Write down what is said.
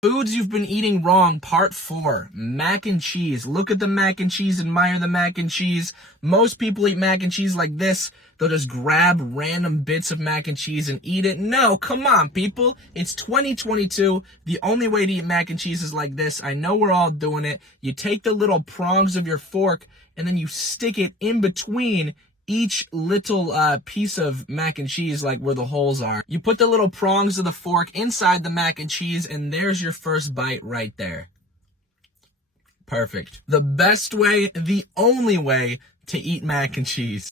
Foods you've been eating wrong, part 4, mac and cheese. Look at the mac and cheese, admire the mac and cheese. Most people eat mac and cheese like this. They'll just grab random bits of mac and cheese and eat it. No, come on, people. It's 2022. The only way to eat mac and cheese is like this. I know we're all doing it. You take the little prongs of your fork and then you stick it in between each little piece of mac and cheese, like where the holes are. You put the little prongs of the fork inside the mac and cheese, and there's your first bite right there. Perfect. The best way, the only way to eat mac and cheese.